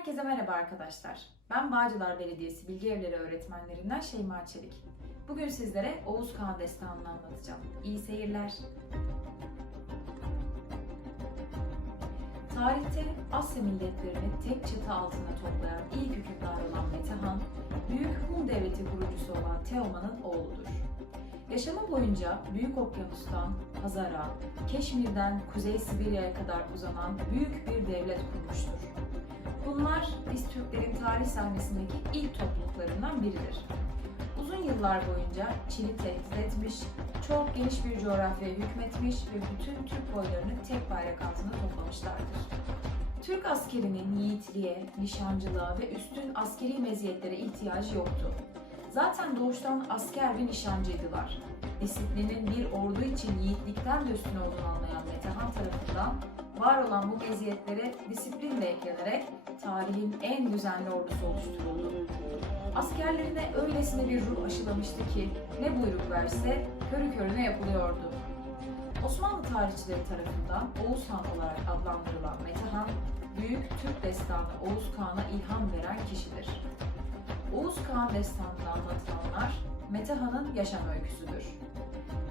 Herkese merhaba arkadaşlar. Ben Bağcılar Belediyesi Bilgi Evleri öğretmenlerinden Şeyma Çelik. Bugün sizlere Oğuz Kağan Destanı'nı anlatacağım. İyi seyirler. Tarihte Asya milletlerini tek çatı altında toplayan ilk hükümdar olan Metehan, Büyük Hun Devleti kurucusu olan Teoman'ın oğludur. Yaşamı boyunca Büyük Okyanus'tan Hazar'a, Keşmir'den Kuzey Sibirya'ya kadar uzanan büyük bir devlet kurmuştur. Bunlar biz Türklerin tarih sahnesindeki ilk topluluklarından biridir. Uzun yıllar boyunca Çin'i tehdit etmiş, çok geniş bir coğrafyaya hükmetmiş ve bütün Türk boylarını tek bayrak altında toplamışlardır. Türk askerinin yiğitliğe, nişancılığa ve üstün askeri meziyetlere ihtiyacı yoktu. Zaten doğuştan asker ve nişancıydılar. Disiplinin bir ordu için yiğitlikten de üstün olduğunu anlayan Metehan tarafından var olan bu meziyetlere disiplin de eklenerek tarihin en düzenli ordusu oluşturuldu. Askerlerine öylesine bir ruh aşılamıştı ki ne buyruk verse körü körüne yapılıyordu. Osmanlı tarihçileri tarafından Oğuz Han olarak adlandırılan Metehan, Büyük Türk Destanı Oğuz Kağan'a ilham veren kişidir. Oğuz Kağan Destanı'nda anlatılanlar Metehan'ın yaşam öyküsüdür.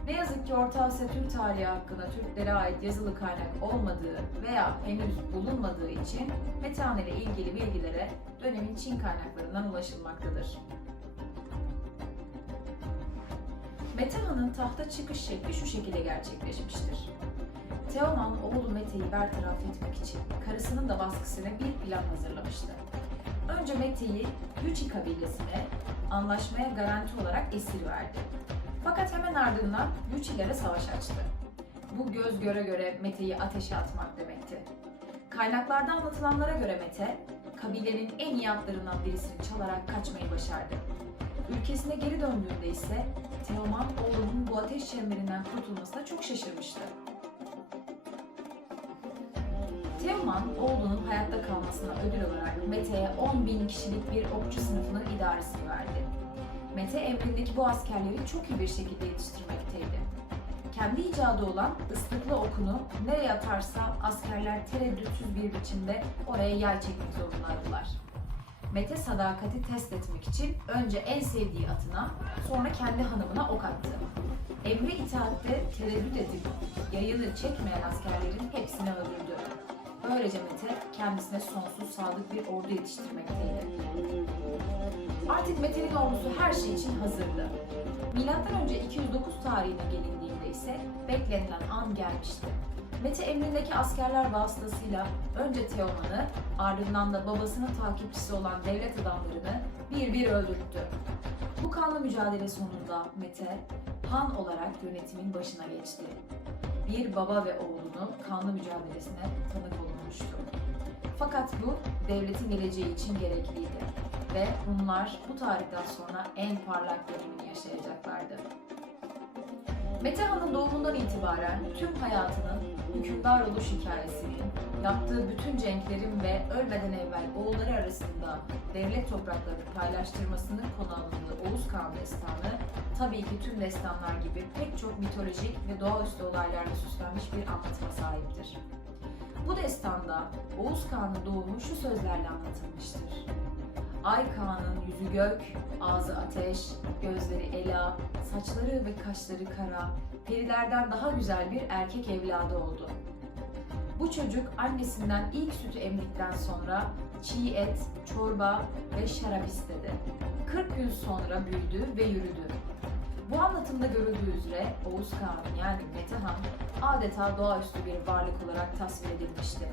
Ne yazık ki Orta Asya Türk tarihi hakkında Türklere ait yazılı kaynak olmadığı veya henüz bulunmadığı için Metehan ile ilgili bilgilere dönemin Çin kaynaklarından ulaşılmaktadır. Metehan'ın tahta çıkış şekli şu şekilde gerçekleşmiştir. Teoman oğlu Mete'yi bertaraf etmek için karısının da baskısına bir plan hazırlamıştı. Önce Mete'yi Yüçi kabilesine anlaşmaya garanti olarak esir verdi. Fakat hemen ardından Yüçilere savaş açtı. Bu göz göre göre Mete'yi ateşe atmak demekti. Kaynaklarda anlatılanlara göre Mete, kabilenin en iyi atlarından birisini çalarak kaçmayı başardı. Ülkesine geri döndüğünde ise Teoman oğlunun bu ateş çemberinden kurtulmasına çok şaşırmıştı. Teoman oğlunun ödül Mete'ye 10 bin kişilik bir okçu sınıfının idaresini verdi. Mete emrindeki bu askerleri çok iyi bir şekilde yetiştirmekteydi. Kendi icadı olan ıslıklı okunu nereye atarsa askerler tereddütsüz bir biçimde oraya yel çekmek zorundaydılar. Mete sadakati test etmek için önce en sevdiği atına, sonra kendi hanımına ok attı. Emre itaatte tereddüt edip yayını çekmeyen askerlerin hepsini öldürdü. Böylece Mete kendisine sonsuz sadık bir ordu yetiştirmekteydi. Artık Mete'nin ordusu her şey için hazırdı. Milattan önce 209 tarihine gelindiğinde ise beklenilen an gelmişti. Mete emrindeki askerler vasıtasıyla önce Teoman'ı, ardından da babasının takipçisi olan devlet adamlarını bir bir öldürttü. Bu kanlı mücadele sonunda Mete, Han olarak yönetimin başına geçti. Bir baba ve oğlunu kanlı mücadelesine tanık olunmuştu. Fakat bu devletin geleceği için gerekliydi ve Hunlar bu tarihten sonra en parlak dönemini yaşayacaklardı. Metehan'ın doğumundan itibaren tüm hayatının hükümdar oluş hikayesinin, yaptığı bütün cenklerin ve ölmeden evvel oğulları arasında devlet topraklarını paylaştırmasının konu alındığı Oğuz Kağan Destanı, tabii ki tüm destanlar gibi pek çok mitolojik ve doğaüstü olaylarla süslenmiş bir anlatıma sahiptir. Bu destanda Oğuz Kağan'ın doğumu şu sözlerle anlatılmıştır. Ay Kağan'ın yüzü gök, ağzı ateş, gözleri ela, saçları ve kaşları kara, perilerden daha güzel bir erkek evladı oldu. Bu çocuk annesinden ilk sütü emdikten sonra çiğ et, çorba ve şarap istedi. 40 gün sonra büyüdü ve yürüdü. Bu anlatımda görüldüğü üzere Oğuz Kağan yani Metehan adeta doğaüstü bir varlık olarak tasvir edilmişti.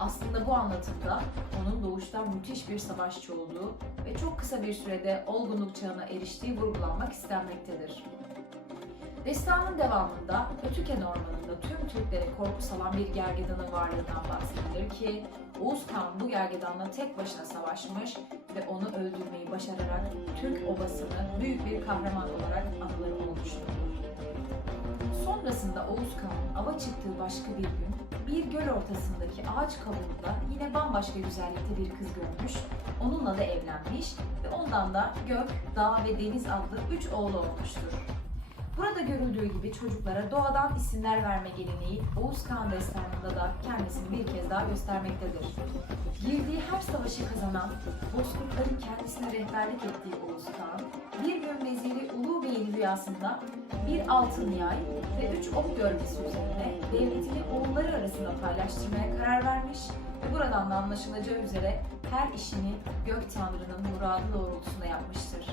Aslında bu anlatımda onun doğuştan müthiş bir savaşçı olduğu ve çok kısa bir sürede olgunluk çağına eriştiği vurgulanmak istenmektedir. Destanın devamında Ötüken Ormanı'nda tüm Türklere korku salan bir gergedanın varlığından bahsedilir ki Oğuz Kağan bu gergedanla tek başına savaşmış ve onu öldürmeyi başararak Türk obasını büyük bir kahraman olarak anıları olmuştur. Sonrasında Oğuz Kağan ava çıktığı başka bir gün bir göl ortasındaki ağaç kabuğunda yine bambaşka güzellikte bir kız görmüş, onunla da evlenmiş ve ondan da Gök, Dağ ve Deniz adlı üç oğlu olmuştur. Burada görüldüğü gibi çocuklara doğadan isimler verme geleneği Oğuz Kağan Destanı'nda da kendisini bir kez daha göstermektedir. Girdiği her savaşı kazanan, Bozkurtların kendisine rehberlik ettiği Oğuz Kağan, bir gün Veziri Ulu Bey'in rüyasında bir altın yay ve üç ok görmesi üzerine devletini oğulları arasında paylaştırmaya karar vermiş ve buradan da anlaşılacağı üzere her işini gök tanrının muradı doğrultusunda yapmıştır.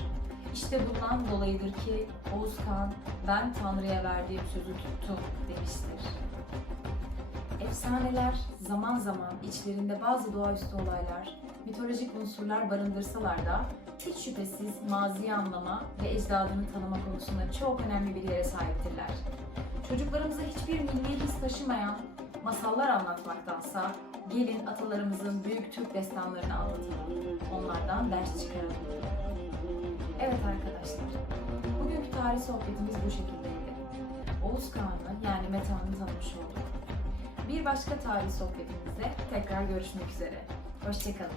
İşte bundan dolayıdır ki Oğuz Kağan ben Tanrı'ya verdiğim sözü tuttum demiştir. Efsaneler zaman zaman içlerinde bazı doğaüstü olaylar, mitolojik unsurlar barındırsalar da hiç şüphesiz maziyi anlama ve ecdadını tanıma konusunda çok önemli bir yere sahiptirler. Çocuklarımıza hiçbir milli his taşımayan masallar anlatmaktansa gelin atalarımızın büyük Türk destanlarını anlatalım. Onlardan ders çıkaralım. Evet arkadaşlar, bugünkü tarih sohbetimiz bu şekildeydi. Oğuz Kağan'ı yani Metehan'ı tanımış olduk. Bir başka tarih sohbetimizde tekrar görüşmek üzere. Hoşçakalın.